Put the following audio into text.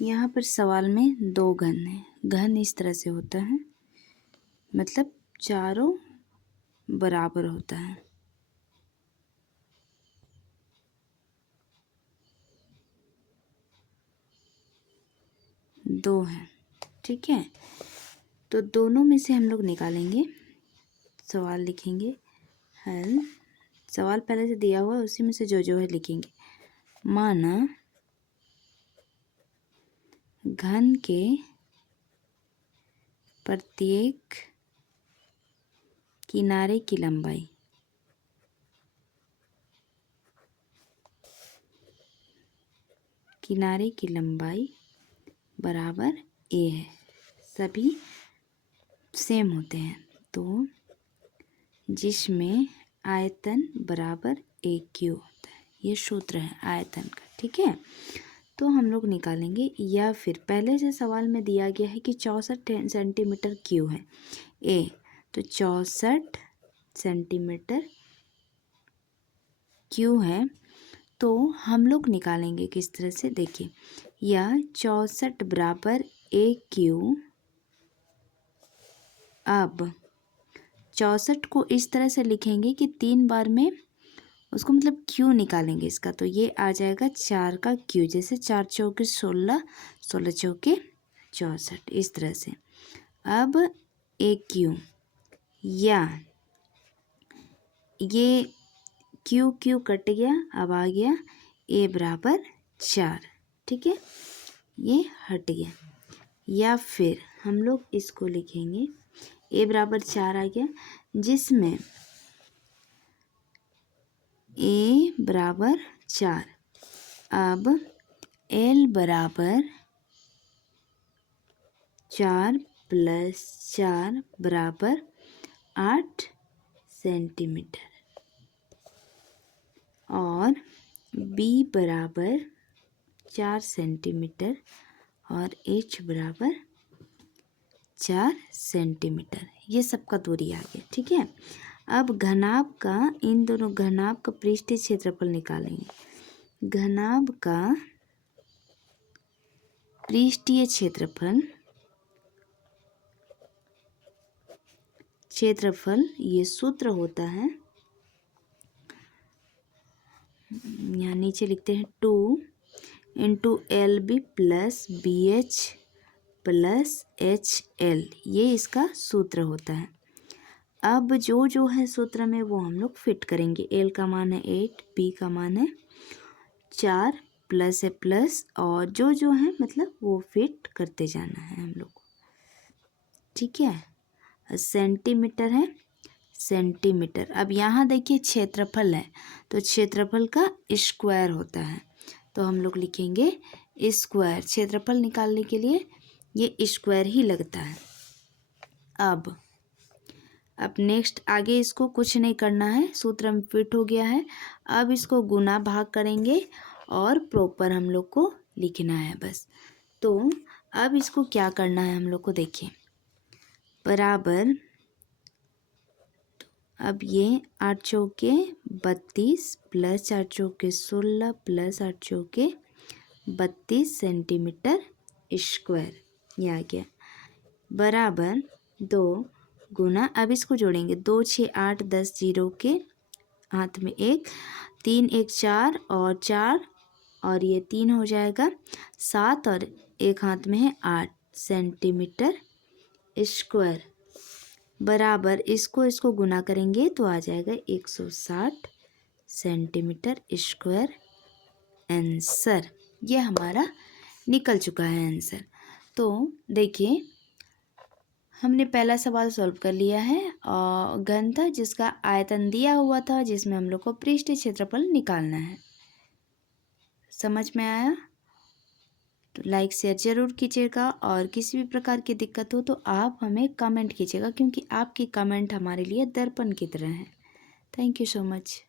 यहाँ पर सवाल में दो घन है। घन इस तरह से होता है, मतलब चारों बराबर होता है। दो है, ठीक है। तो दोनों में से हम लोग निकालेंगे, सवाल लिखेंगे, हल। सवाल पहले से दिया हुआ है, उसी में से जो है लिखेंगे। माना घन के प्रत्येक किनारे की लंबाई बराबर a है। सभी सेम होते हैं, तो जिसमें आयतन बराबर AQ होता है। ये सूत्र है आयतन का, ठीक है। तो हम लोग निकालेंगे, या फिर पहले से सवाल में दिया गया है कि 64 सेंटीमीटर क्यू है A, तो 64 सेंटीमीटर क्यू है। तो हम लोग निकालेंगे किस तरह से, देखिए, या 64 बराबर AQ। अब 64 को इस तरह से लिखेंगे कि 3 बार में उसको मतलब क्यू निकालेंगे इसका, तो ये आ जाएगा 4 का क्यू। जैसे 4 चौके 16, 16 चौके 64, इस तरह से। अब AQ, या ये क्यू क्यू कट गया, अब आ गया A बराबर 4, ठीक है, ये हट गया। या फिर हम लोग इसको लिखेंगे, A बराबर 4 आ गया, जिसमें A बराबर 4। अब L बराबर 4 + 4 बराबर 8 सेंटीमीटर, और B बराबर 4 सेंटीमीटर, और H बराबर 4 सेंटीमीटर। ये सबका दूरी आ गया, ठीक है। अब घनाभ का, इन दोनों घनाभ का पृष्ठीय क्षेत्रफल निकालेंगे। घनाभ का पृष्ठीय क्षेत्रफल ये सूत्र होता है, यहाँ नीचे लिखते हैं 2 × LB + BH + HL, ये इसका सूत्र होता है। अब जो है सूत्र में वो हम लोग फिट करेंगे। L का मान है 8, B का मान है 4, प्लस है प्लस, और जो है मतलब वो फिट करते जाना है हम लोग को, ठीक है। सेंटीमीटर है, सेंटीमीटर। अब यहाँ देखिए क्षेत्रफल है, तो क्षेत्रफल का स्क्वायर होता है, तो हम लोग लिखेंगे स्क्वायर। क्षेत्रफल निकालने के लिए ये स्क्वायर ही लगता है। अब नेक्स्ट आगे इसको कुछ नहीं करना है, सूत्र में फिट हो गया है। अब इसको गुना भाग करेंगे और प्रॉपर हम लोग को लिखना है बस। तो अब इसको क्या करना है हम लोग को, देखिए, बराबर, अब ये 8 चौके 32 + 4 चौके 16 + 8 चौके 32 सेंटीमीटर स्क्वायर, ये आ गया, बराबर 2 गुना, अब इसको जोड़ेंगे, 2 6 8 10, 0 के हाथ में 1, 3 1 4, और 4 और ये 3 हो जाएगा 7, और एक हाथ में है 8 सेंटीमीटर स्क्वायर, बराबर इसको गुना करेंगे तो आ जाएगा 160 सेंटीमीटर स्क्वायर। आंसर ये हमारा निकल चुका है आंसर। तो देखिए, हमने पहला सवाल सॉल्व कर लिया है, और घन था जिसका आयतन दिया हुआ था, जिसमें हम लोग को पृष्ठीय क्षेत्रफल निकालना है। समझ में आया? तो लाइक शेयर ज़रूर कीजिएगा, और किसी भी प्रकार की दिक्कत हो तो आप हमें कमेंट कीजिएगा, क्योंकि आपकी कमेंट हमारे लिए दर्पण की तरह है। Thank you so much.